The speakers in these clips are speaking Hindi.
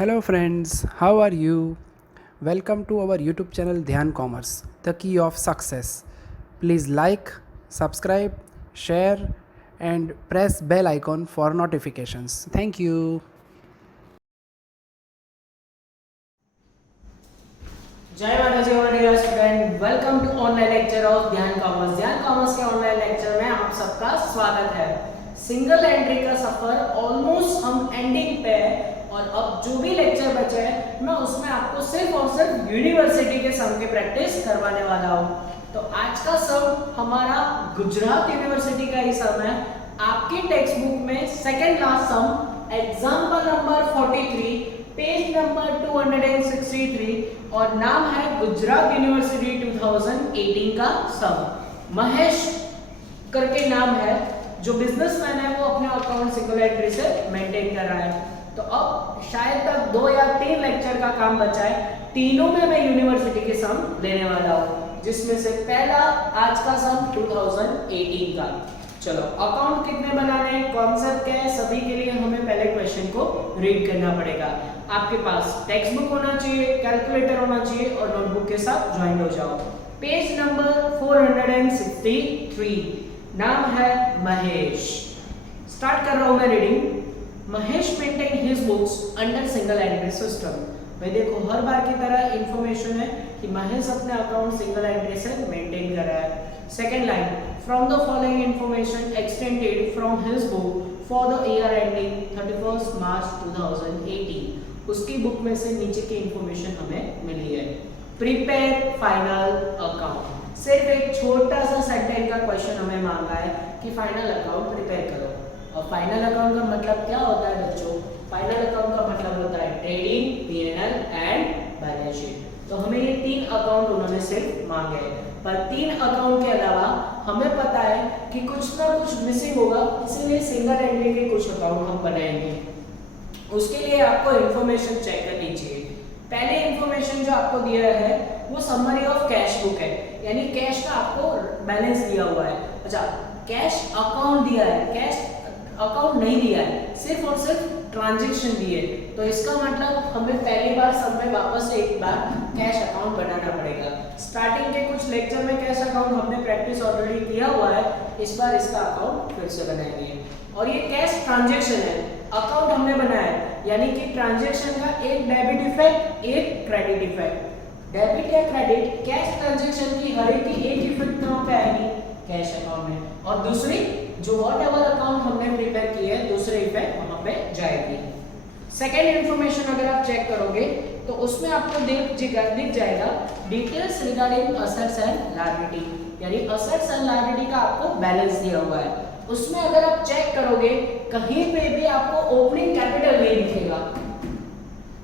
Hello friends, how are you? Welcome to our YouTube channel Dhyan Commerce, the key of success. Please like, subscribe, share and press bell icon for notifications. Thank you. जय माता जी dear student, welcome to online lecture of Dhyan commerce. Dhyan commerce के ऑनलाइन लेक्चर में आप सबका स्वागत है। सिंगल एंट्री का सफर ऑलमोस्ट हम एंडिंग पे है और अब जो भी लेक्चर बचे हैं मैं उसमें आपको सिर्फ और सिर्फ यूनिवर्सिटी के सम की प्रैक्टिस करवाने वाला हूँ। तो आज का सम हमारा गुजरात यूनिवर्सिटी का ही सम है। आपकी टेक्स्ट बुक में second last sum example number 43 page number 263 और नाम है गुजरात यूनिवर्सिटी 2018 का सम। महेश करके नाम है, जो बिजनेसमैन है वो अपने अकाउंट सिंगल एंट्री से मेंटेन कर रहा है। तो अब शायद तक 2 या 3 लेक्चर का काम बचा है, तीनों में मैं यूनिवर्सिटी के सम लेने वाला हूँ, जिसमें से पहला आज का सम 2018 का। चलो, अकाउंट कितने बनाने हैं, कॉन्सेप्ट क्या है, सभी के लिए हमें पहले क्वेश्चन को रीड करना पड़ेगा। आपके पास टेक्स्ट बुक होना चाहिए, कैलकुलेटर होना चाहिए और नोटबुक के साथ ज्वाइन हो जाओ। पेज नंबर 463, नाम है महेश। स्टार्ट कर रहा हूं मैं reading. Mahesh maintain his books under single entry system. भाई देखो, हर बार की तरह इंफॉर्मेशन है कि महेश अपने अकाउंट सिंगल एंट्री से मेंटेन कर रहा है। Second line, from the following information extended from his book for the year ending 31 मार्च 2018। उसकी बुक में से नीचे की इंफॉर्मेशन हमें मिली है। Prepare final account. सिर्फ एक छोटा सा सेंटेंस का क्वेश्चन हमें मांगा है कि फाइनल अकाउंट प्रिपेयर करो। और फाइनल अकाउंट का मतलब क्या होता है बच्चों? फाइनल अकाउंट का मतलब होता है trading, PNL and balance sheet. तो हमें ये 3 अकाउंट उन्होंने सिर्फ मांगे हैं, पर 3 अकाउंट के अलावा हमें पता है कि कुछ ना कुछ मिसिंग होगा, इसीलिए सिंगल एंट्री के कुछ अकाउंट हम बनाएंगे। उसके लिए आपको इंफॉर्मेशन चेक करनी चाहिए। पहले इंफॉर्मेशन जो आपको दिया है वो समरी ऑफ कैश बुक है, यानी कैश का आपको बैलेंस दिया हुआ है। अच्छा, कैश अकाउंट दिया है, कैश अकाउंट नहीं दिया है, सिर्फ और सिर्फ ट्रांजैक्शन दिए। तो इसका मतलब हमें पहली बार सब में वापस से एक बार कैश अकाउंट बनाना पड़ेगा। स्टार्टिंग के कुछ लेक्चर में कैश अकाउंट हमने प्रैक्टिस ऑलरेडी किया हुआ है, इस बार इसका अकाउंट फिर से बनाएंगे। और ये कैश ट्रांजैक्शन है, अकाउंट हमने बनाया है, यानी कि ट्रांजैक्शन का एक डेबिट इफेक्ट, एक क्रेडिट इफेक्ट। डेबिट या क्रेडिट कैश ट्रांजैक्शन की हर एक की एक इफेक्ट कहां पे आएगी? कैश अकाउंट में। और दूसरी जो व्हाटएवर अकाउंट हमने प्रिपेयर किए है, दूसरे इफेक्ट वहां पे जाएगी। सेकेंड इंफॉर्मेशन अगर आप चेक करोगे तो उसमें आपको दिख जाएगा details regarding assets and liability, यानी असेट्स एंड लायबिलिटी का आपको बैलेंस दिया हुआ है। उसमें अगर आप चेक करोगे कहीं पे भी आपको ओपनिंग कैपिटल नहीं दिखेगा।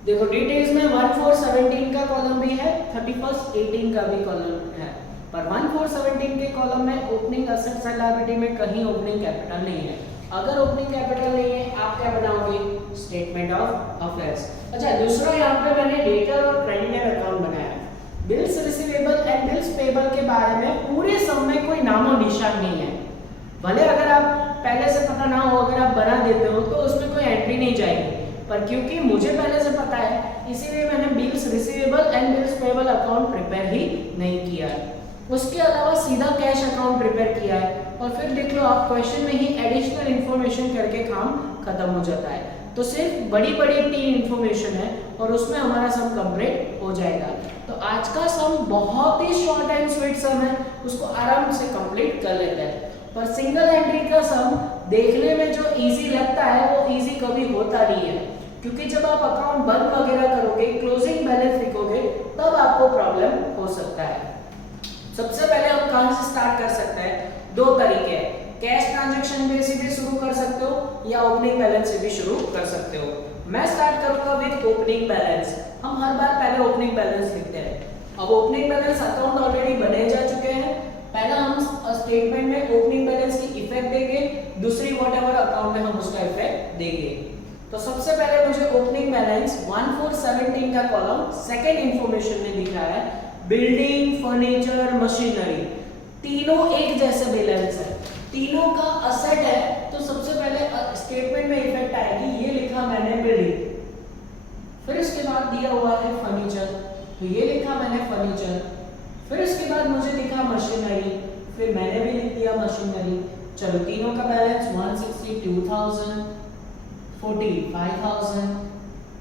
देखो, डिटेल्स में 1417 का कॉलम भी है, 3118 का भी कॉलम है, पर 1417 के कॉलम में ओपनिंग असेट्स एंड लायबिलिटी में कहीं ओपनिंग कैपिटल नहीं है। अगर ओपनिंग कैपिटल नहीं है, आप क्या बनाओगे? Statement of affairs. अच्छा, दूसरा यहाँ पे मैंने डेटर और क्रेडिटर अकाउंट बनाया है। Bills receivable and bills payable के बारे में पूरे सम में कोई नामो निशान नहीं है। भले अगर आप पहले से पता ना हो, अगर आप बना देते हो तो उसमें कोई एंट्री नहीं जाएगी, पर क्योंकि मुझे पहले से पता है इसीलिए मैंने bills receivable and bills payable account prepare ही नहीं किया है। उसके अलावा सीधा कैश अकाउंट प्रिपेयर किया है। और फिर देख लो आप, क्वेश्चन में ही एडिशनल इंफॉर्मेशन करके काम खत्म हो जाता है। तो सिर्फ बड़ी बड़ी 3 इंफॉर्मेशन है और उसमें हमारा सम कंप्लीट हो जाएगा। तो आज का सम बहुत ही शॉर्ट एंड स्वीट सम है, उसको आराम से कंप्लीट कर लेते हैं। पर सिंगल एंट्री का सम देखने में जो इजी लगता है वो इजी कभी होता नहीं है, क्योंकि जब आप अकाउंट बंद वगैरह करोगे, क्लोजिंग बैलेंस लिखोगे, तब आपको प्रॉब्लम हो सकता है। सबसे पहले हम कहां से स्टार्ट कर सकते हैं? 2 तरीके हैं, कैश ट्रांजैक्शन में सीधे शुरू कर सकते हो या ओपनिंग बैलेंस से भी शुरू कर सकते हो। मैं स्टार्ट करूंगा विद ओपनिंग बैलेंस। हम हर बार पहले ओपनिंग बैलेंस लिखते हैं। अब ओपनिंग बैलेंस अकाउंट ऑलरेडी बने जा चुके हैं। पहला हम स्टेटमेंट में ओपनिंग बैलेंस की इफेक्ट देंगे, दूसरी व्हाटएवर अकाउंट में हम उसका इफेक्ट देंगे। तो सबसे पहले मुझे ओपनिंग बैलेंस 1417 का कॉलम सेकंड इंफॉर्मेशन में दिख रहा है। बिल्डिंग, फर्नीचर, मशीनरी, तीनों एक जैसे बैलेंस है, तीनों का असेट है। तो सबसे पहले स्टेटमेंट में इफेक्ट आएगी, ये लिखा मैंने बिल्डिंग, फिर बाद मुझे दिखा मशीनरी, फिर मैंने भी लिख दिया मशीनरी। चलो तीनों का बैलेंस 162,000, 45,000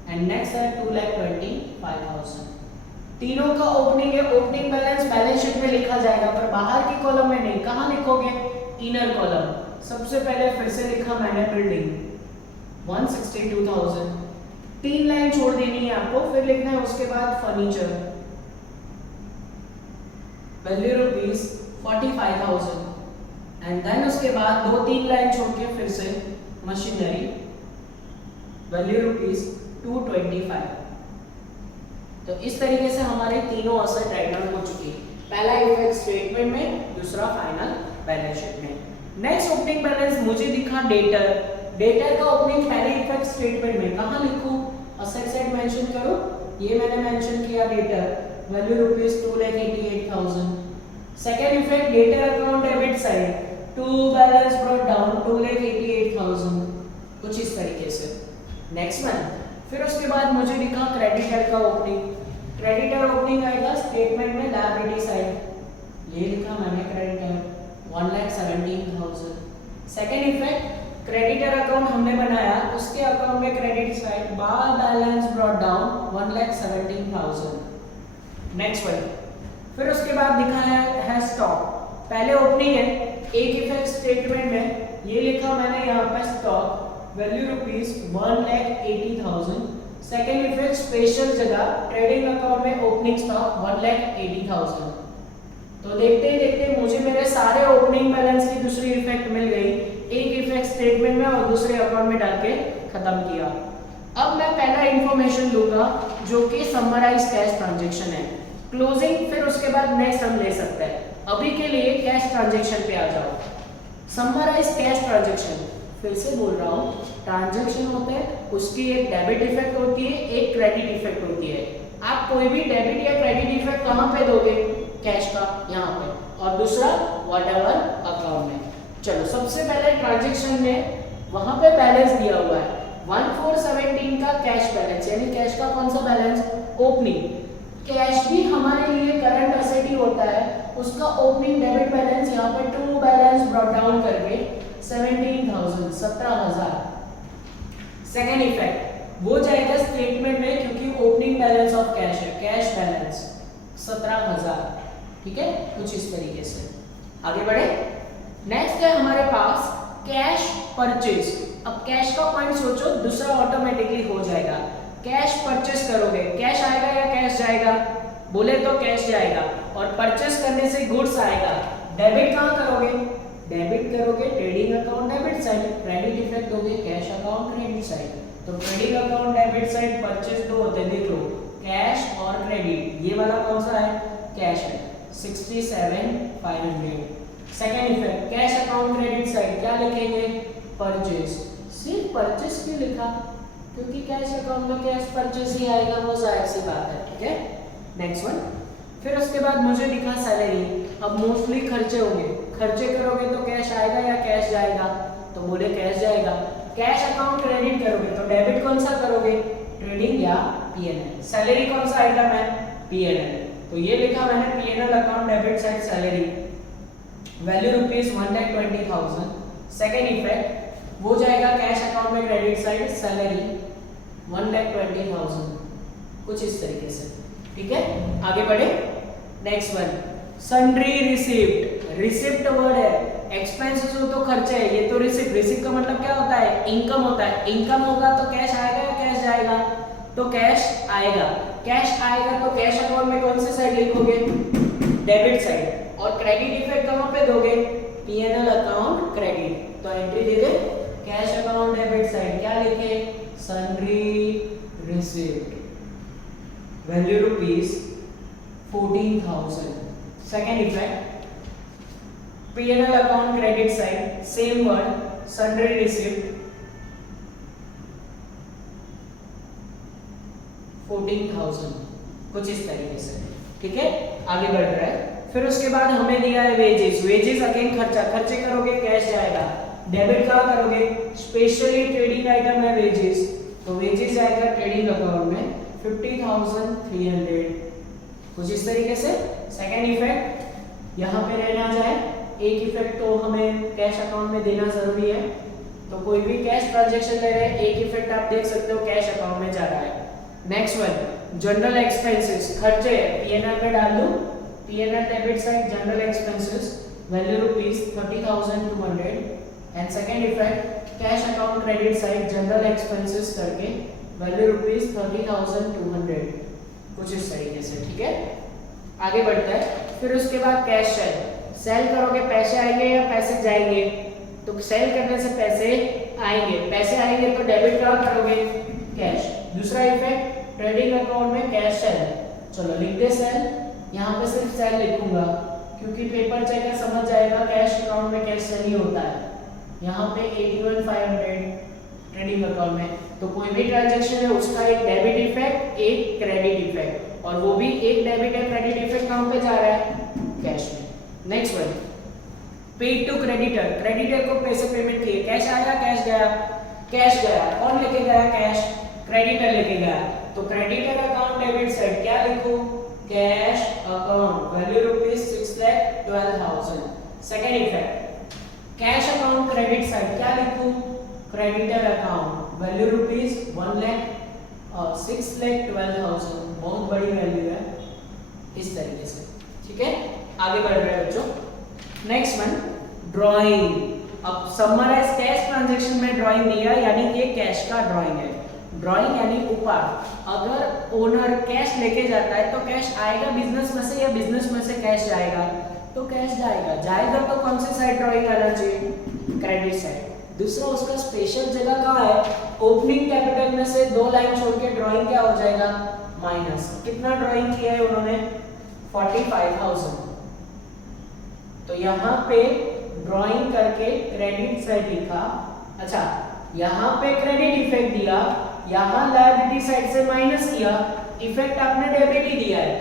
एंड नेक्स्ट है 2,25,000। तीनों का ओपनिंग है, ओपनिंग बैलेंस बैलेंस शीट में लिखा जाएगा पर बाहर की कॉलम में नहीं। कहाँ लिखोगे? Inner column. सबसे पहले फिर से लिखा मैंने बिल्डिंग 162,000, 3 लाइन छोड़ देनी है आपको, फिर लिखना है उसके बाद furniture value rupees 45,000 and then उसके बाद 2-3 लाइन छोड़ के फिर से मशीनरी वैल्यू रुपीस 225। तो इस तरीके से हमारे तीनों असेट राइट डाउन हो चुकी है, पहला इफेक्ट स्टेटमेंट में, दूसरा फाइनल बैलेंस शीट में। नेक्स्ट ओपनिंग बैलेंस मुझे दिखा डेटर। डेटर का ओपनिंग पहले इफेक्ट स्टेटमेंट में कहां लिखूं? असेट साइड मेंशन करो, ये मैंने मेंशन किया debtor value rupees 2,88,000। Second effect debtor account debit side, to balance brought down 2,88,000, कुछ इस तरीके से। नेक्स्ट वन, फिर उसके बाद मुझे दिखा क्रेडिटर का ओपनिंग। क्रेडिटर ओपनिंग आएगा स्टेटमेंट में लायबिलिटी साइड, ये लिखा मैंने creditor 1,17,000। Second effect creditor account हमने बनाया, उसके अकाउंट में credit side bar balance brought down 1,17,000। Next one, फिर उसके बाद दिखा है स्टॉक। पहले ओपनिंग है, एक इफेक्ट स्टेटमेंट में ये लिखा मैंने यहाँ पर stock value rupees 1,80,000। Second effect special जगह ट्रेडिंग अकाउंट में ओपनिंग स्टॉक 1,80,000। तो देखते ही देखते मुझे मेरे सारे ओपनिंग बैलेंस की दूसरी इफेक्ट मिल गई, एक इफेक्ट स्टेटमेंट में और दूसरे अकाउंट में डाल के खत्म किया। अब मैं पहला इंफॉर्मेशन लूंगा जो कि समराइज कैश ट्रांजैक्शन है, क्लोजिंग फिर उसके बाद नेक्स्ट हम ले सकते हैं। अभी के लिए कैश ट्रांजैक्शन पे आ जाओ। समराइज कैश ट्रांजैक्शन, फिर से बोल रहा हूँ, ट्रांजैक्शन होते हैं, उसकी एक डेबिट इफेक्ट होती है, एक क्रेडिट इफेक्ट होती है। आप कोई भी डेबिट या क्रेडिट इफेक्ट कहाँ पे दोगे? कैश का यहाँ पे, और दूसरा व्हाटएवर अकाउंट में। चलो सबसे पहले ट्रांजैक्शन में वहां पे बैलेंस दिया हुआ है 1,417 का कैश बैलेंस, यानी कैश का कौन सा बैलेंस? ओपनिंग। कैश भी हमारे लिए करंट असेट ही होता है, उसका ओपनिंग डेबिट बैलेंस यहाँ पे टू बैलेंस ब्रॉट डाउन करके 17,000, 17,000। सेकेंड इफेक्ट वो जाएगा स्टेटमेंट में, क्योंकि ओपनिंग बैलेंस ऑफ कैश है, कैश बैलेंस 17,000। ठीक है, कुछ इस तरीके से। आगे बढ़े। नेक्स्ट है हमारे पास कैश परचेज। अब कैश का पॉइंट सोचो, दूसरा ऑटोमेटिकली हो जाएगा। कैश परचेस करोगे, कैश आएगा या कैश जाएगा? बोले तो कैश जाएगा, और परचेस करने से गुड्स आएगा। डेबिट कहाँ करोगे? डेबिट करोगे trading account debit side, credit effect दोगे कैश अकाउंट क्रेडिट साइड। तो trading account debit side purchase दो होते हैं, देख लो, कैश और क्रेडिट। ये वाला कौन सा है? कैश है 67,500। Second effect cash account credit side, क्या लिखेंगे? परचेस। सिर्फ परचेस क्यों लिखा? क्योंकि कैश अकाउंट में कैश परचेस ही आएगा, वो जाहिर सी बात है। ठीक है, नेक्स्ट वन। फिर उसके बाद मुझे दिखा सैलरी। अब मोस्टली खर्चे होंगे, खर्चे करोगे तो कैश आएगा या कैश जाएगा? तो बोले कैश जाएगा। कैश अकाउंट क्रेडिट करोगे तो डेबिट कौन सा करोगे? ट्रेडिंग या पीएनएल। सैलरी कौन सा आइटम है? पीएनएल। तो ये लिखा मैंने PNL account debit side salary value rupees 1,20,000। Second effect वो जाएगा कैश अकाउंट में क्रेडिट साइड सैलरी 1,20,000, कुछ इस तरीके से। ठीक है, आगे बढ़े। Next one, sundry receipt. Receipt word है, एक्सपेंसेस हो तो खर्चे है, ये तो रिसिप्ट। रिसिप्ट का मतलब क्या होता है? इनकम होता है। इनकम होगा तो कैश आएगा या कैश जाएगा? तो कैश आएगा। कैश आएगा तो कैश अकाउंट में कौन सी साइड लिखोगे? Debit side. और क्रेडिट इफेक्ट कहाँ पे दोगे? PNL account credit. तो एंट्री दे दे कैश अकाउंट डेबिट साइड, क्या लिखे? Sundry receipt value rupees 14,000। Second effect PNL account credit side, same word, sundry receipt 14,000, कुछ इस तरीके से। ठीक है, आगे बढ़ रहा है। फिर उसके बाद हमें दिया है वेजेस। वेजेस अगेन खर्चा, खर्चे करोगे कैश जाएगा। डेबिट कहाँ करोगे? स्पेशली ट्रेडिंग आइटम है वेजेस, तो वेजेस जाएगा ट्रेडिंग अकाउंट में 50,300, कुछ इस तरीके से। सेकेंड इफेक्ट यहाँ पे रहना जाए, एक इफेक्ट तो हमें कैश अकाउंट में देना जरूरी है। तो कोई भी कैश ट्रांजैक्शन ले रहे हैं, एक इफेक्ट आप देख सकते हो कैश अकाउंट में जा रहा है। नेक्स्ट वन जनरल एक्सपेंसेस, खर्चे पीएनआर में डाल दूं, PNR debit side general expenses value rupees 30,200 and second effect cash account credit side general expenses करके वैल्यू रुपीस 30,200, कुछ इस तरीके से। ठीक है, आगे बढ़ता है। फिर उसके बाद कैश सेल करोगे, पैसे आएंगे या पैसे जाएंगे? तो सेल करने से पैसे आएंगे, पैसे आएंगे तो डेबिट कहाँ करोगे? कैश। दूसरा इफेक्ट ट्रेडिंग अकाउंट में कैश सेल, चलो लिख दे सेल, यहाँ पे सिर्फ सेल लिखूंगा क्योंकि पेपर चेकर समझ जाएगा कैश अकाउंट में कैश सेल ही होता है। यहाँ पे 81,500 ट्रेडिंग अकाउंट में, तो कोई भी ट्रांजैक्शन है उसका एक डेबिट इफेक्ट एक क्रेडिट इफेक्ट, और वो भी एक डेबिट या क्रेडिट इफेक्ट कहाँ पे जा रहा है? कैश में। Next one paid to creditor, creditor को पैसे पेमेंट किए, कैश आया कैश गया? कैश गया। कौन लेके गया कैश? क्रेडिटर लेके गया। तो क्रेडिटर अकाउंट डेबिट साइड क्या लिखूं? Cash account value rupees 6,12,000। Second effect cash account credit side क्या लिखूं? क्रेडिटर अकाउंट वैल्यू रुपीस 1,00,000 और 6,12,000, बहुत बड़ी वैल्यू है इस तरीके से। ठीक है, आगे बढ़ रहे हैं बच्चों। Next one drawing. अब समराइज कैश ट्रांजैक्शन में ड्राइंग दिया, यानी कि कैश का ड्राइंग है। ड्राइंग यानी उपहार। अगर ओनर कैश लेके जाता है तो कैश आएगा बिजनेस में से या बिजनेस में से कैश जाएगा? तो कैश जाएगा। जाएगा तो कौन सी साइड ड्राइंग आना चाहिए? Credit side. दूसरा उसका स्पेशल जगह कहाँ है? ओपनिंग कैपिटल में से 2 लाइन छोड़ के ड्राइंग क्या हो जाएगा? माइनस। कितना ड्राइंग किया है उन्होंने? 45,000। तो यहाँ पे ड्राइंग करके क्रेडिट साइड लिखा। अच्छा, यहाँ पे क्रेडिट इफेक्ट दिया, यहाँ लायबिलिटी साइड से माइनस किया, इफेक्ट आपने डेबिट ही दिया है।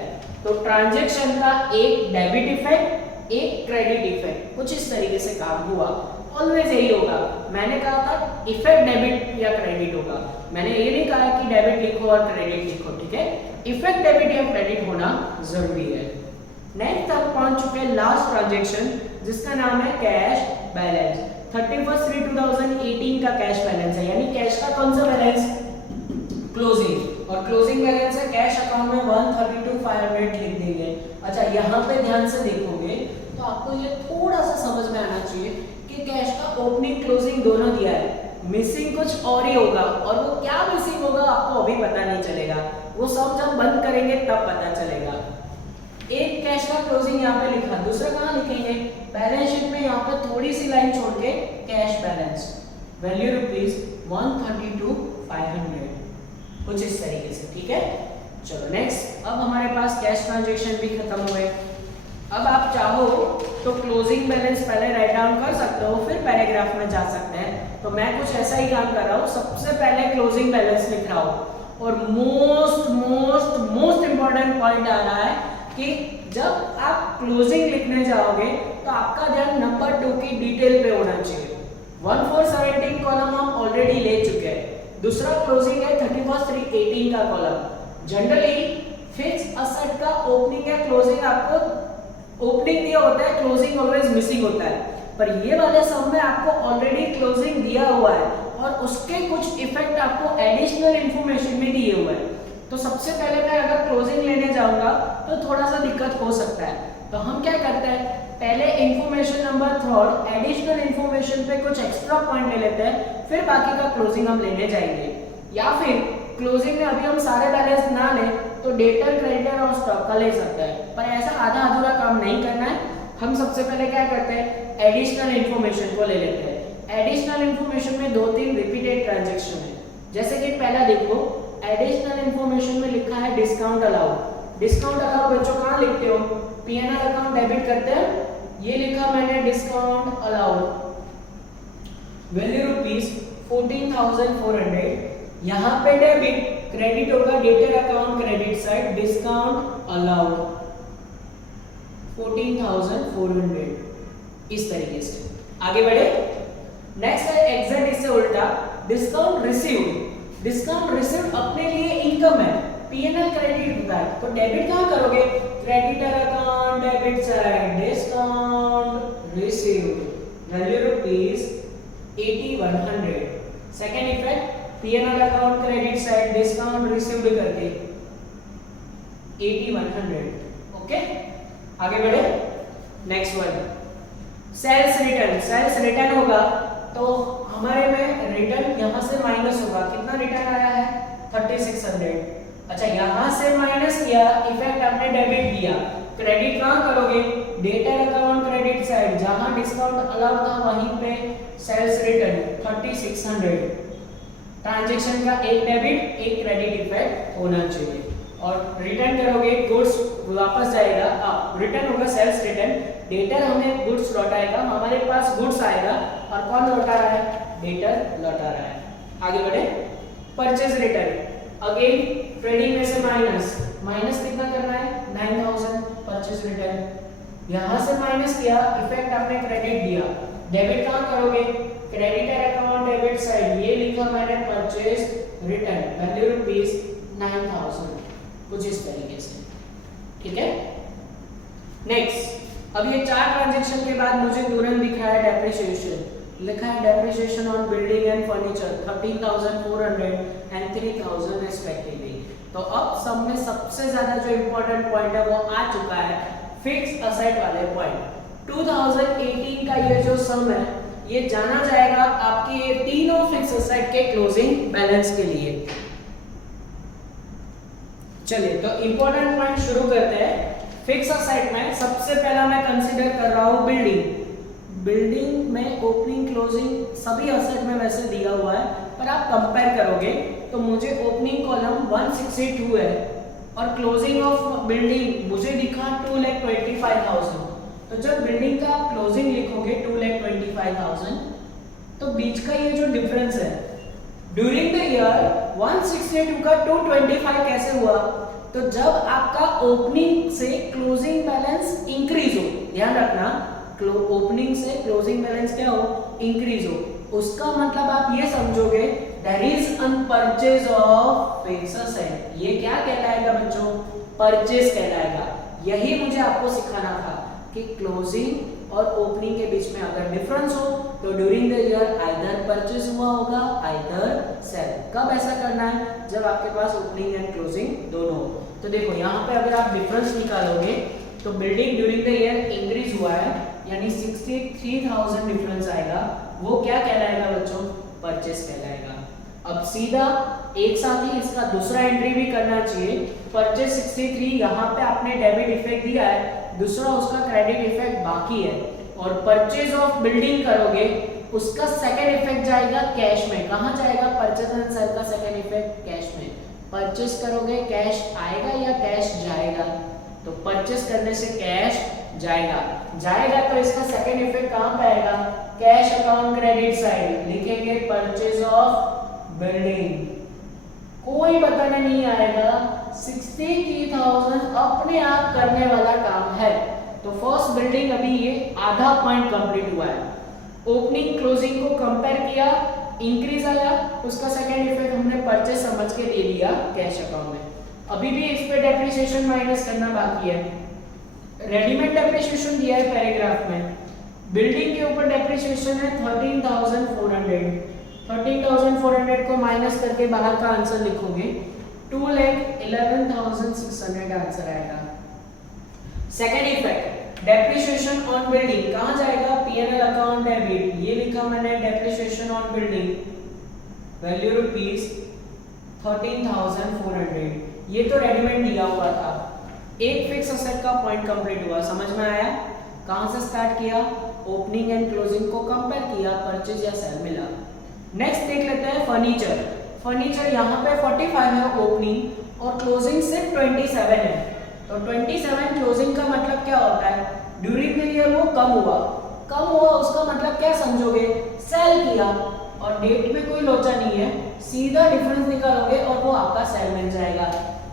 तो ट्रांजैक्शन का एक डेबिट इफेक्ट एक क्रेडिट इफेक्ट, कुछ इस तरीके से काम हुआ। ऑलवेज यही होगा। मैंने कहा था इफेक्ट डेबिट या क्रेडिट होगा, मैंने ये नहीं कहा कि डेबिट लिखो और क्रेडिट लिखो। ठीक है, इफेक्ट डेबिट या क्रेडिट होना जरूरी है। नेक्स्ट अब पहुंच चुके हैं लास्ट ट्रांजैक्शन, जिसका नाम है कैश बैलेंस। 31/3/2018 का कैश बैलेंस है, यानी कैश का कौन सा बैलेंस? क्लोजिंग। और क्लोजिंग बैलेंस है कैश अकाउंट में 132,500 लिख देंगे। अच्छा, यहाँ पे ध्यान से देखोगे तो आपको ये थोड़ा सा समझ में आना चाहिए कि कैश का ओपनिंग क्लोजिंग दोनों दिया है, मिसिंग कुछ और ही होगा, और वो क्या मिसिंग होगा आपको अभी पता नहीं चलेगा, वो सब जब बंद करेंगे तब पता चलेगा। एक कैश का क्लोजिंग यहाँ पे लिखा, दूसरा कहाँ लिखेंगे? बैलेंस शीट में यहाँ पे थोड़ी सी लाइन छोड़ के कैश बैलेंस वैल्यू रुपीस 132,500, कुछ इस तरीके से। ठीक है, चलो नेक्स्ट। अब हमारे पास कैश ट्रांजैक्शन भी खत्म हुए। अब आप चाहो तो क्लोजिंग बैलेंस पहले राइट डाउन कर सकते हो, फिर पैराग्राफ में जा सकते हैं। तो मैं कुछ ऐसा ही काम कर रहा हूँ, सबसे पहले क्लोजिंग बैलेंस लिख रहा हूँ, और most most most important point आ रहा है कि जब आप क्लोजिंग लिखने जाओगे तो आपका ध्यान नंबर 2 की डिटेल पे होना चाहिए। 1417 कॉलम हम ऑलरेडी ले चुके हैं। दूसरा क्लोजिंग है 31/3/18 का कॉलम। जनरली फिक्स असेट का ओपनिंग या क्लोजिंग आपको ओपनिंग दिया होता है, क्लोजिंग ऑलवेज मिसिंग होता है, पर ये वाले सब में आपको ऑलरेडी क्लोजिंग दिया हुआ है और उसके कुछ इफेक्ट आपको एडिशनल इंफॉर्मेशन में दिए हुए हैं। तो सबसे पहले मैं अगर क्लोजिंग लेने जाऊंगा तो थोड़ा सा दिक्कत हो सकता है, तो हम क्या करते हैं, पहले इंफॉर्मेशन नंबर 3 एडिशनल इंफॉर्मेशन पे कुछ एक्स्ट्रा पॉइंट ले लेते हैं, फिर बाकी का क्लोजिंग हम लेने जाएंगे। या फिर क्लोजिंग में अभी हम सारे बैलेंस ना लें तो डेटर, क्रेडिटर और स्टॉक का ले सकते हैं, पर ऐसा आधा अधूरा काम नहीं करना है। हम सबसे पहले क्या करते हैं, एडिशनल इंफॉर्मेशन को ले लेते हैं। एडिशनल इंफॉर्मेशन में 2-3 रिपीटेड ट्रांजैक्शन है, जैसे कि पहला देखो, एडिशनल इंफॉर्मेशन में लिखा है डिस्काउंट अलाउड। डिस्काउंट अलाउड बच्चों कहाँ लिखते हो, पीएनआर अकाउंट डेबिट करते हैं, ये लिखा मैंने डिस्काउंट अलाउड वैल्यू रुपीस 14,400। यहाँ पे डेबिट, क्रेडिट होगा debtor account credit side, discount allowed 14,400, इस तरीके से आगे बढ़े। नेक्स्ट है एग्जैक्ट इससे उल्टा, डिस्काउंट रिसीव्ड। डिस्काउंट रिसीव्ड अपने लिए इनकम है, P&L क्रेडिट होता है, तो डेबिट कहाँ करोगे? Creditor account debit side, discount received value rupees 8100। Second effect P&L account credit side discount received करके 8100। ओके, आगे बढ़े। Next one sales return. Sales return होगा तो हमारे में रिटर्न यहां से माइनस होगा। कितना रिटर्न आया है? 3600। अच्छा, यहां से माइनस किया, इफेक्ट आपने डेबिट किया। क्रेडिट कहां करोगे? डेटर अकाउंट क्रेडिट साइड, जहां डिस्काउंट अलाउ था वहीं पे सेल्स रिटर्न 3600। ट्रांजैक्शन का एक डेबिट एक क्रेडिट इफेक्ट होना चाहिए। और रिटर्न करोगे, गुड्स वापस जाएगा, रिटर्न होगा सेल्स रिटर्न, डेटर हमें गुड्स लौटाएगा, हमारे पास गुड्स आएगा और कौन लौटा रहा है? डेटर लौटा रहा है। आगे बढ़े। परचेज रिटर्न, अगेन ट्रेडिंग में से माइनस, माइनस कितना करना है? 9000। परचेज रिटर्न यहां से माइनस किया, इफेक्ट आपने क्रेडिट दिया। डेबिट कहां करोगे? क्रेडिटर अकाउंट डेबिट साइड, ये लिखा मैंने परचेज रिटर्न वैल्यू रुपीस 9000, कुछ इस तरीके से। ठीक है। नेक्स्ट, अब ये चार ट्रांजैक्शन के बाद मुझे तुरंत दिख रहा है डेप्रिसिएशन। लिखा है depreciation on building and furniture 13400 and 3000 respectively. तो अब सब में सबसे ज्यादा जो इंपॉर्टेंट पॉइंट है वो आ चुका है, फिक्स असेट वाले पॉइंट। 2018 का ये जो सम है ये जाना जाएगा आपके ये तीनों फिक्स असेट के क्लोजिंग बैलेंस के लिए। चलिए, तो इंपॉर्टेंट पॉइंट शुरू करते हैं। फिक्स असेट में सबसे पहला मैं कंसीडर कर रहा हूं बिल्डिंग। बिल्डिंग में ओपनिंग क्लोजिंग सभी असेट में वैसे दिया हुआ है, पर आप कंपेयर करोगे तो मुझे ओपनिंग कॉलम 162 है और क्लोजिंग ऑफ बिल्डिंग मुझे दिखा 2,25,000। तो जब बिल्डिंग का क्लोजिंग लिखोगे 2,25,000, तो बीच का ये जो डिफरेंस है ड्यूरिंग द ईयर 162 का 225 कैसे हुआ? तो जब आपका ओपनिंग से क्लोजिंग बैलेंस इंक्रीज हो, ध्यान रखना, ओपनिंग से क्लोजिंग बैलेंस क्या हो? इंक्रीज हो, उसका मतलब आप ये समझोगे there is an purchase of fix asset. ये क्या कहलाएगा बच्चों? परचेज कहलाएगा। यही मुझे आपको सिखाना था कि क्लोजिंग और ओपनिंग के बीच में अगर डिफरेंस हो तो during the year either purchase हुआ होगा आइदर सेल। कब ऐसा करना है? जब आपके पास ओपनिंग एंड क्लोजिंग दोनों हो। तो देखो यहाँ पे अगर आप डिफरेंस निकालोगे तो building during the year increase हुआ है, यानी 63,000 डिफरेंस आएगा। वो क्या कहलाएगा बच्चों? परचेज कहलाएगा। अब सीधा एक साथ ही इसका दूसरा एंट्री भी करना चाहिए। परचेज 63, यहाँ पे आपने डेबिट इफेक्ट दिया है, दूसरा उसका क्रेडिट इफेक्ट बाकी है। और परचेज ऑफ बिल्डिंग करोगे उसका सेकंड इफेक्ट जाएगा कैश में। कहाँ जाएगा? परचेज एंड सेल का सेकंड इफेक्ट कैश में। परचेज करोगे कैश आएगा या कैश जाएगा? तो परचेज करने से कैश जाएगा तो इसका सेकंड इफेक्ट कहाँ पे आएगा? कैश अकाउंट क्रेडिट साइड, लिखेंगे परचेज ऑफ बिल्डिंग। कोई बताने नहीं आएगा, 63,000 अपने आप करने वाला काम है। तो फर्स्ट बिल्डिंग अभी ये आधा पॉइंट कंप्लीट हुआ है। ओपनिंग क्लोजिंग को कंपेयर किया, इंक्रीज आया, उसका सेकंड इफेक्ट हमने परचेज समझ के ले लिया कैश अकाउंट में। अभी भी इस पे डेप्रिसिएशन माइनस करना बाकी है। रेडीमेड डेप्रिसिएशन दिया है पैराग्राफ में। बिल्डिंग के ऊपर डेप्रिसिएशन है 13,400। 13,400 को माइनस करके बाहर का आंसर लिखोगे 2,11,600 आंसर आएगा। Second effect depreciation on building कहाँ जाएगा? P&L अकाउंट डेबिट, ये लिखा मैंने depreciation on building value rupees 13,400। ये तो रेडीमेड दिया हुआ था। एक फिक्स असेट का पॉइंट कंप्लीट हुआ, समझ में आया? कहां से स्टार्ट किया? ओपनिंग एंड क्लोजिंग को कंपेयर किया, परचेज या सेल मिला। नेक्स्ट देख लेते हैं फर्नीचर। फर्नीचर यहाँ पे 45 है ओपनिंग और क्लोजिंग सिर्फ 27 है। तो 27 क्लोजिंग का मतलब क्या होता है? ड्यूरिंग द ईयर वो कम हुआ, उसका मतलब क्या समझोगे? सेल किया। और डेट में कोई लोचा नहीं है, सीधा डिफरेंस निकालोगे और वो आपका सेल मिल जाएगा।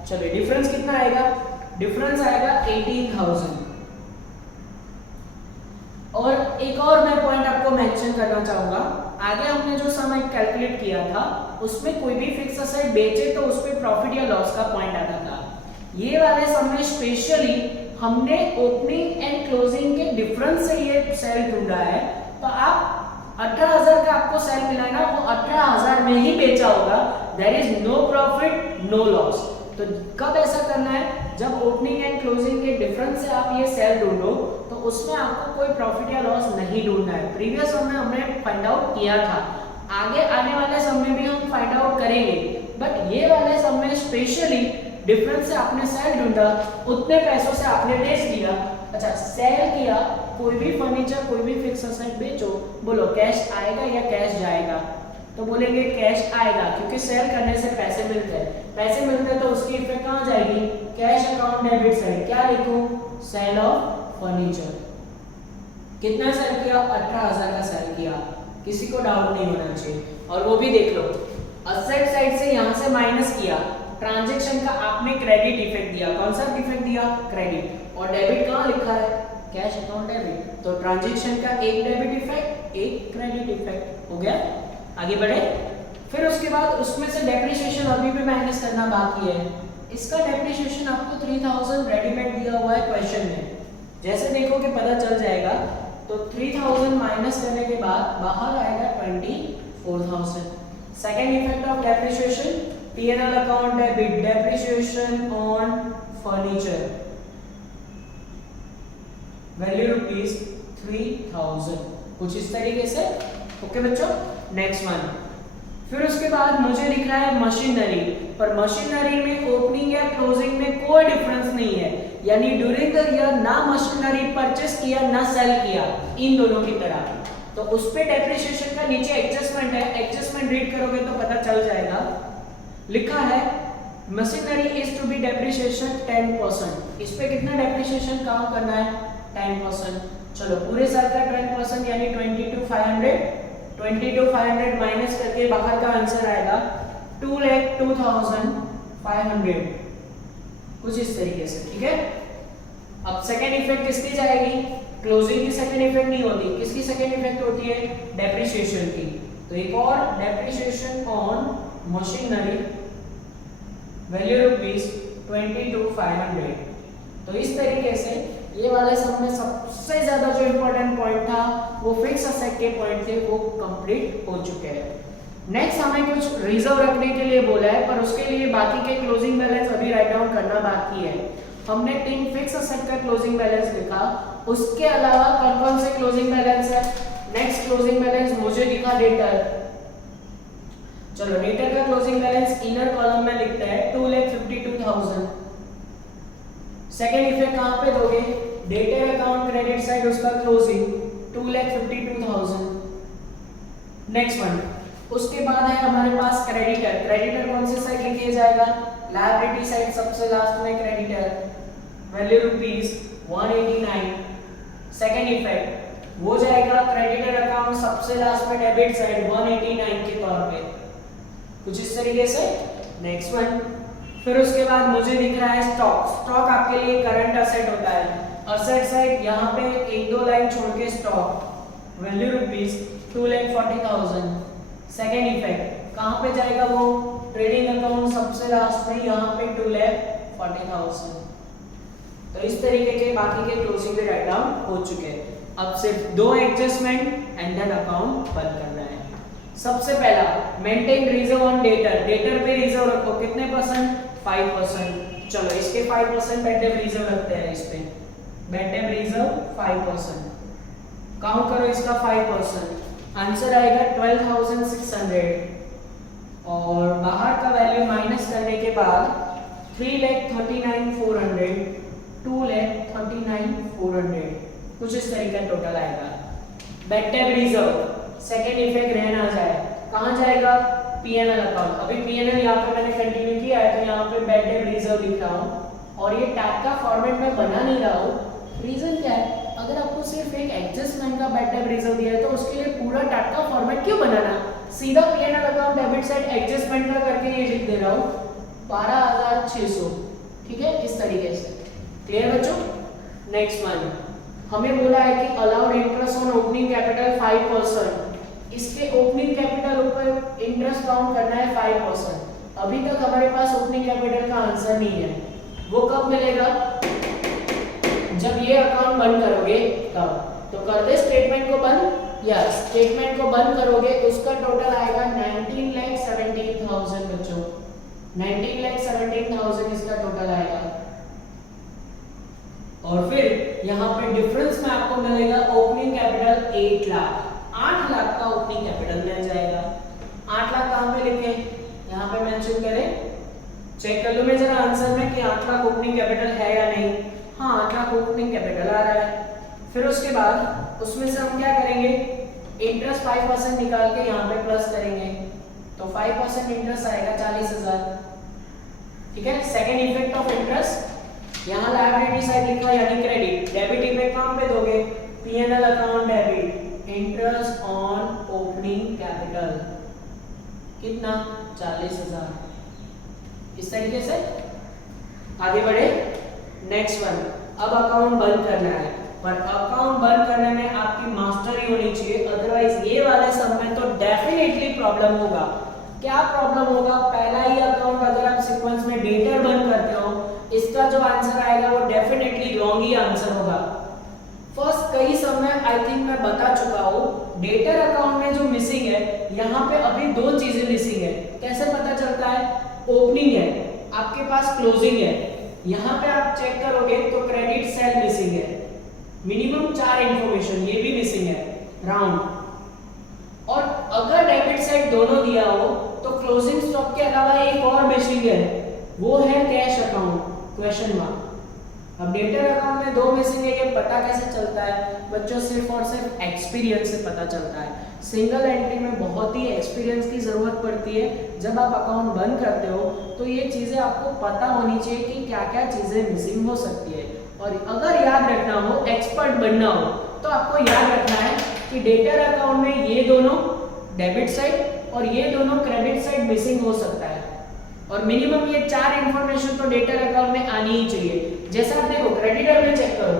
चलिए डिफरेंस कितना आएगा? डिफरेंस आएगा 18,000। और एक और मैं पॉइंट आपको मेंशन करना चाहूंगा, आगे हमने जो सम कैलकुलेट किया था उसमें कोई भी फिक्स असेट बेचे तो उस पे प्रॉफिट या लॉस का पॉइंट आता था। ये वाले सम में स्पेशली हमने ओपनिंग एंड क्लोजिंग के डिफरेंस से ये सेल ढूंढा है। तो आप 18,000 का आपको सेल मिला है ना, वो 18,000 में ही बेचा होगा, there is no profit no loss. तो कब ऐसा करना है, जब ओपनिंग एंड क्लोजिंग के डिफरेंस से आप ये सेल ढूंढो तो उसमें आपको कोई प्रॉफिट या लॉस नहीं ढूंढना है। प्रीवियस सम में हमने फाइंड आउट किया था, आगे आने वाले सम में भी हम फाइंड आउट करेंगे, बट ये वाले सम में स्पेशली डिफरेंस से आपने सेल ढूंढा, उतने पैसों से आपने बेच दिया। अच्छा, सेल किया, कोई भी फर्नीचर कोई भी फिक्स असेट बेचो, बोलो कैश आएगा या कैश जाएगा, तो बोलेंगे कैश आएगा क्योंकि सेल करने से पैसे मिलते हैं। पैसे मिलते हैं तो उसकी इफेक्ट कहाँ जाएगी, कैश अकाउंट डेबिट साइड। क्या लिखूं, सेल ऑफ फर्नीचर। कितना सेल किया, 18,000 का सेल किया, किसी को डाउट नहीं होना चाहिए। और वो भी देख लो, असेट साइड से यहाँ से माइनस किया, ट्रांजैक्शन का आपने क्रेडिट इफेक्ट दिया। कौन सा इफेक्ट दिया, क्रेडिट। और डेबिट कहाँ लिखा है, कैश अकाउंट डेबिट, तो ट्रांजैक्शन का एक डेबिट इफेक्ट एक क्रेडिट इफेक्ट हो गया। आगे बढ़े, फिर उसके बाद उसमें से डेप्रिसिएशन अभी भी माइनस करना बाकी है। इसका डेप्रिसिएशन आपको 3000 रेडीमेड दिया हुआ है क्वेश्चन में, जैसे देखोगे पता चल जाएगा। तो 3000 माइनस करने के बाद बाहर आएगा 24,000। Second effect of depreciation, P&L account debit depreciation on furniture, value rupees 3000, कुछ इस तरीके से। ओके बच्चों, नेक्स्ट वन। फिर उसके बाद मुझे दिख रहा है मशीनरी, पर मशीनरी में ओपनिंग या क्लोजिंग में कोई डिफरेंस नहीं है, यानी ड्यूरिंग द ईयर ना मशीनरी परचेस किया ना सेल किया, इन दोनों की तरह। तो उस पे डेप्रिसिएशन का नीचे एडजस्टमेंट है, एडजस्टमेंट रीड करोगे तो पता चल जाएगा। लिखा है machinery is to be depreciation 10%। इस पे कितना डेप्रिसिएशन काम करना है, 10%। चलो पूरे साल का 10% यानी 22,500 माइनस करके बाहर का आंसर आएगा 2,02,500, कुछ इस तरीके से। ठीक है, अब सेकेंड इफेक्ट किसकी जाएगी, क्लोजिंग की सेकेंड इफेक्ट नहीं होती, किसकी सेकेंड इफेक्ट होती है, डेप्रिसिएशन की। तो एक और depreciation on machinery, value rupees 22,500। तो इस तरीके से ये वाले सब में सबसे ज्यादा जो इंपॉर्टेंट पॉइंट था वो फिक्स असेट के पॉइंट थे, वो कंप्लीट हो चुके हैं। नेक्स्ट हमें कुछ रिजर्व रखने के लिए बोला है, पर उसके लिए बाकी के क्लोजिंग बैलेंस अभी राइट डाउन करना बाकी है। हमने 3 फिक्स असेट का क्लोजिंग बैलेंस लिखा, उसके अलावा कौन कौन से क्लोजिंग बैलेंस है। नेक्स्ट क्लोजिंग बैलेंस मुझे दिखा डेटर। चलो डेटर का क्लोजिंग बैलेंस इनर कॉलम में लिखते हैं 2,52,000। सेकेंड इफेक्ट कहां पे दोगे, डेटर अकाउंट क्रेडिट साइड उसका क्लोजिंग 2,52,000। नेक्स्ट वन, उसके बाद है हमारे पास क्रेडिटर। क्रेडिटर कौन से साइड लिखे जाएगा, लायबिलिटी साइड सबसे लास्ट में creditor, value rupees 189। Second effect वो जाएगा क्रेडिटर अकाउंट सबसे लास्ट में डेबिट साइड 189 के तौर पे, कुछ इस तरीके से। नेक्स्ट वन, फिर उसके बाद मुझे दिख रहा है स्टॉक। स्टॉक आपके लिए करंट असेट होता है, असेट साइड यहाँ पे 1-2 लाइन छोड़ के stock, value rupees 2,40,000। Second effect कहाँ पे जाएगा वो, ट्रेडिंग अकाउंट सबसे लास्ट में यहाँ पे 2,40,000। तो इस तरीके के बाकी के क्लोजिंग भी राइट डाउन हो चुके हैं। अब सिर्फ 2 एडजस्टमेंट एंड देन अकाउंट बंद करना है। सबसे पहला, maintain reserve on debtor. Debtor पे रिजर्व रखो, कितने परसेंट, 5%। चलो इसके 5% बेड डेट रिजर्व रखते हैं, इस पे बेड डेट रिजर्व 5%। काउंट करो इसका 5%, आंसर आएगा 12,600। और बाहर का वैल्यू माइनस करने के बाद 3,39,400, 2,39,400, कुछ इस तरीके का टोटल आएगा। Bed date reserve second effect रहना जाए, कहां जाएगा, P&L अकाउंट। अभी P&L यहाँ पे मैंने कंटिन्यू किया है, तो यहाँ पे बेड डेट रिजर्व लिख रहा हूँ और ये टैग का फॉर्मेट में बना नहीं रहा हूँ। रीजन क्या है, अगर आपको सिर्फ एक एडजस्टमेंट का बेड डेट रिजर्व दिया है तो उसके लिए पूरा टैग का फॉर्मेट क्यों बनाना, सीधा P&L account debit side adjustment का करके ये लिख दे रहा हूँ 12,600। ठीक है, इस तरीके से। क्लियर बच्चों। नेक्स्ट वन, हमें बोला है कि allowed interest on opening capital 5%। इसके ओपनिंग कैपिटल ऊपर इंटरेस्ट काउंट करना है 5%। अभी तक हमारे पास ओपनिंग कैपिटल का आंसर नहीं है, वो कब मिलेगा? जब ये अकाउंट बंद करोगे तब। तो कर दे स्टेटमेंट को बंद। यस, स्टेटमेंट को बंद करोगे उसका टोटल आएगा 19,17,000 बच्चों, 19,17,000 इसका टोटल आएगा। और फिर यहाँ पे डिफरेंस में आपको मिलेगा ओपनिंग कैपिटल 8 लाख, 8 लाख का ओपनिंग कैपिटल मिल जाएगा। 8 लाख कहाँ पे लिखे? यहाँ पे मेंशन करें, चेक कर लो मैं जरा आंसर में कि 8 लाख ओपनिंग कैपिटल है या नहीं। हाँ, 8 लाख ओपनिंग कैपिटल आ रहा है। फिर उसके बाद उसमें से हम क्या करेंगे, इंटरेस्ट 5% निकाल के यहाँ पे प्लस करेंगे, तो 5% इंटरेस्ट आएगा 40,000। ठीक है, सेकेंड इफेक्ट ऑफ इंटरेस्ट, यहाँ लायबिलिटी साइड लिखा यानी क्रेडिट, डेबिट इफेक्ट कहाँ पे दोगे? P&L account debit, interest on opening capital कितना? 40,000। इस तरीके से आगे बढ़े। नेक्स्ट वन, अब अकाउंट बंद करना है, पर अकाउंट बंद करने में आपकी मास्टरी होनी चाहिए, अदरवाइज ये वाले सब में तो डेफिनेटली प्रॉब्लम होगा। क्या प्रॉब्लम होगा? पहला ही अकाउंट अगर आप सीक्वेंस में डेटर बंद करते हो, इसका जो आंसर आएगा वो डेफिनेटली रॉन्ग ही आंसर होगा। फर्स्ट कई समय आई थिंक मैं बता चुका हूँ, डेटर अकाउंट में जो मिसिंग है, यहाँ पे अभी दो चीजें मिसिंग है। कैसे पता चलता है? ओपनिंग है, आपके पास क्लोजिंग है। यहाँ पे आप चेक करोगे तो क्रेडिट सेल मिसिंग है, मिनिमम 4 इंफॉर्मेशन ये भी मिसिंग है, राउंड। और अगर डेबिट साइड दोनों दिया हो तो क्लोजिंग स्टॉक के अलावा एक और मिसिंग है, वो है कैश अकाउंट, क्वेश्चन मार्क। अब डेटर अकाउंट में 2 मिसिंग है, ये पता कैसे चलता है बच्चों? सिर्फ और सिर्फ एक्सपीरियंस से पता चलता है। सिंगल एंट्री में बहुत ही एक्सपीरियंस की जरूरत पड़ती है। जब आप अकाउंट बंद करते हो तो ये चीजें आपको पता होनी चाहिए कि क्या क्या चीजें मिसिंग हो सकती है। और अगर याद रखना हो, एक्सपर्ट बनना हो, तो आपको याद रखना है कि डेटर अकाउंट में ये दोनों डेबिट साइड और ये दोनों क्रेडिट साइड मिसिंग हो सकता है, और मिनिमम ये 4 इंफॉर्मेशन तो डेटर अकाउंट में आनी ही चाहिए। जैसा आप देखो क्रेडिटर में चेक करो,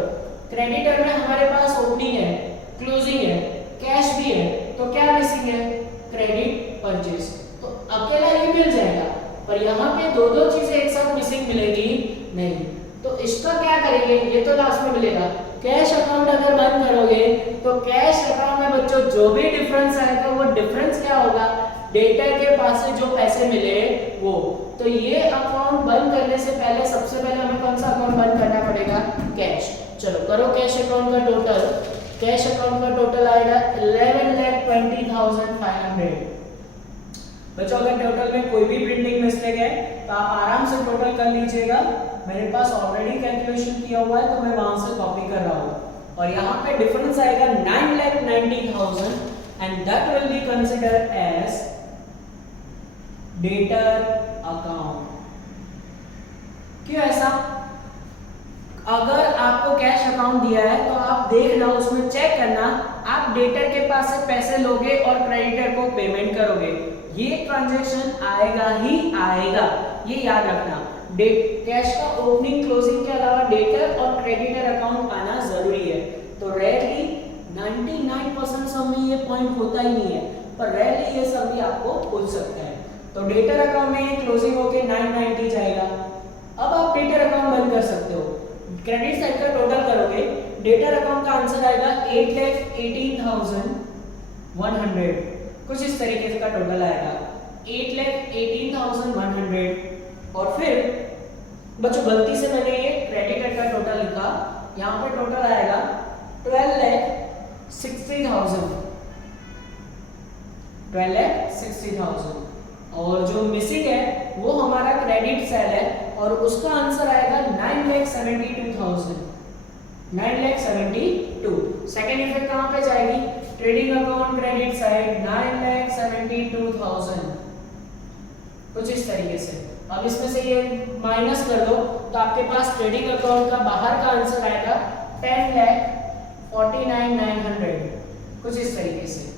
क्रेडिटर में हमारे पास ओपनिंग है, क्लोजिंग है, कैश भी है, तो क्या मिसिंग है? Credit purchase. तो अकेला ये मिल जाएगा, पर यहाँ पे दो चीजें एक साथ मिसिंग मिलेगी नहीं। तो इसका क्या करेंगे? ये तो लास्ट में मिलेगा। कैश अकाउंट अगर बंद करोगे तो कैश अकाउंट में बच्चों जो भी डिफरेंस आएगा वो डिफरेंस क्या होगा? डेटर के पास से जो पैसे मिले वो। तो ये अकाउंट बंद करने से पहले सबसे पहले हमें कौन सा अकाउंट बंद करना पड़ेगा? कैश। चलो करो कैश अकाउंट का टोटल। कैश अकाउंट का टोटल आएगा 11,20,500। बच्चों अगर टोटल में कोई भी प्रिंटिंग मिस्टेक है तो आप आराम से टोटल कर लीजिएगा। मेरे पास ऑलरेडी कैलकुलेशन किया हुआ है तो मैं वहां से कॉपी कर रहा हूँ। और यहाँ पे डिफरेंस आएगा 9,90,000 and that will be considered as debtor account. क्यों ऐसा? अगर आपको कैश अकाउंट दिया है तो आप देखना, उसमें चेक करना, आप डेटर के पास से पैसे लोगे और क्रेडिटर को पेमेंट करोगे, ये ट्रांजैक्शन आएगा ही आएगा, ये याद रखना। कैश का ओपनिंग क्लोजिंग के अलावा डेटर और क्रेडिटर अकाउंट आना जरूरी है। तो रेयरली 99% सब में ये पॉइंट होता ही नहीं है, पर रेयरली ये सब भी आपको पूछ सकता है। तो डेटर अकाउंट में ये क्लोजिंग होके 990 जाएगा। अब आप डेटर अकाउंट बंद कर सकते हो। क्रेडिट साइड का टोटल करोगे, डेटर अकाउंट का आंसर आएगा 8,18,100, कुछ इस तरीके का टोटल आएगा 8,18,100। और फिर बच्चों गलती से मैंने ये क्रेडिटर का टोटल लिखा, यहाँ पे टोटल आएगा 12,60,000, 12,60,000। और जो मिसिंग है वो हमारा क्रेडिट सेल है और उसका आंसर आएगा 9,72,000, 9,72। सेकेंड इफेक्ट कहाँ पे जाएगी? ट्रेडिंग अकाउंट क्रेडिट साइड 9,72,000, कुछ इस तरीके से। अब इसमें से ये माइनस कर दो तो आपके पास ट्रेडिंग अकाउंट का बाहर का आंसर आएगा 10,49,900, कुछ इस तरीके से।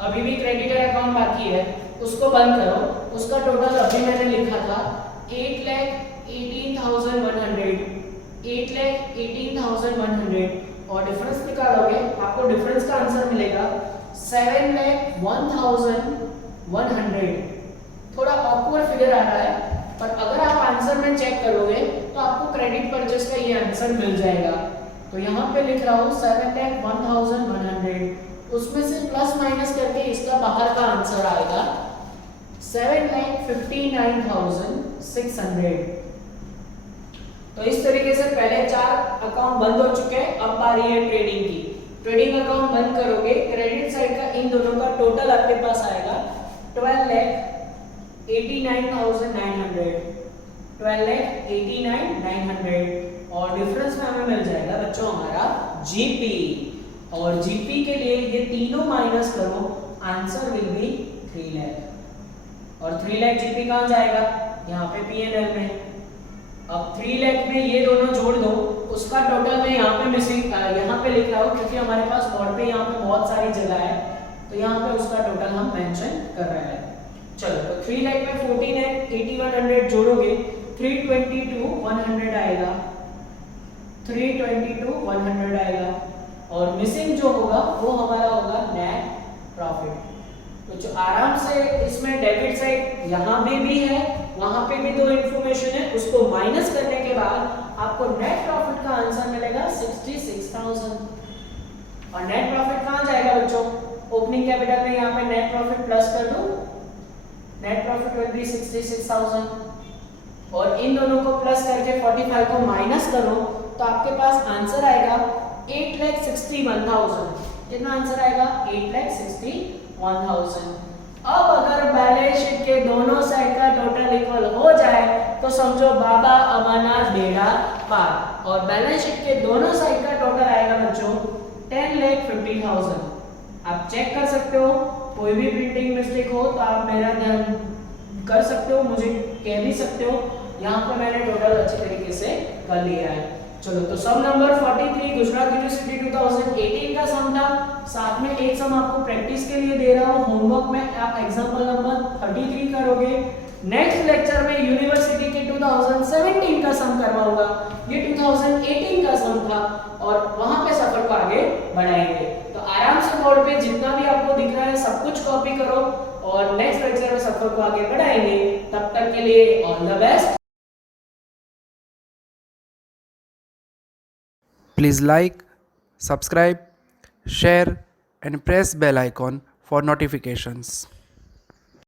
अभी भी क्रेडिटर अकाउंट बाकी है, उसको बंद करो। उसका टोटल अभी मैंने लिखा था 8,18,100, 8,18,100। और डिफरेंस निकालोगे आपको डिफरेंस का आंसर मिलेगा 7,01,100। थोड़ा ऑकवर्ड फिगर आ रहा है, पर अगर आप आंसर में चेक करोगे तो आपको क्रेडिट परचेस का ये आंसर मिल जाएगा। तो यहाँ पे लिख रहा हूँ 7,01,100, उसमें से प्लस माइनस करके इसका बाहर का आंसर आएगा 7,59,600। तो इस तरीके से पहले 4 अकाउंट बंद हो चुके हैं, अब बारी है ट्रेडिंग की। ट्रेडिंग अकाउंट बंद करोगे, क्रेडिट साइड का इन दोनों का टोटल आपके पास आएगा 12,89,900, 12,89,900, और डिफरेंस में हमें मिल जाएगा बच्चों हमारा जीपी। और जीपी के लिए ये तीनों माइनस करो, आंसर विल बी 3 लाख। और 3 लाख जीपी कहाँ जाएगा? यहाँ पे पीएनएल में। अब 3 लाख में ये दोनों जोड़ दो, उसका टोटल मैं यहाँ पे मिसिंग यहाँ पे लिख रहा हूँ क्योंकि हमारे पास बोर्ड पे यहाँ पे बहुत सारी जगह है, तो यहाँ पे उसका टोटल हम मेंशन कर रहे हैं। चलो, तो 3 लाख में 14,81,100 जोड़ोगे, 322,100 आएगा, 322,100 आएगा। और मिसिंग जो होगा वो हमारा होगा नेट प्रॉफिट। तो जो आराम से इसमें डेबिट साइड यहाँ पे भी है, वहां पे भी दो इंफॉर्मेशन है, उसको माइनस करने के बाद आपको नेट प्रॉफिट का आंसर मिलेगा 66,000। और नेट प्रॉफिट कहां जाएगा बच्चों? ओपनिंग कैपिटल में यहाँ पे नेट प्रॉफिट प्लस कर दो, नेट प्रॉफिट विल बी 66,000, और इन दोनों को प्लस करके 45 को माइनस करो तो आपके पास आंसर आएगा 8,61,000। कितना आंसर आएगा? 8,61,000। अब अगर बैलेंस शीट के दोनों साइड का टोटल इक्वल हो जाए तो समझो बाबा अमरनाथ बेड़ा पार। और बैलेंस शीट के दोनों साइड का टोटल आएगा बच्चों 10,50,000। आप चेक कर सकते हो, कोई भी प्रिंटिंग मिस्टेक हो तो आप मेरा ध्यान कर सकते हो, मुझे कह भी सकते हो। यहाँ पे मैंने टोटल अच्छी तरीके से कर लिया है। चलो, तो सम नंबर 43 गुजरात यूनिवर्सिटी 2018 का सम था। साथ में एक सम आपको प्रैक्टिस के लिए दे रहा हूँ, होमवर्क में आप एग्जांपल नंबर 33 करोगे। नेक्स्ट लेक्चर में यूनिवर्सिटी के 2017 का सम करवाऊंगा, ये 2018 का सम था, और वहां पे सफर को आगे बढ़ाएंगे। तो आराम से बोर्ड पे जितना भी आपको दिख रहा है सब कुछ कॉपी करो, और नेक्स्ट लेक्चर में सफर को आगे बढ़ाएंगे। तब तक के लिए all the best. Please like, subscribe, share and press bell icon for notifications.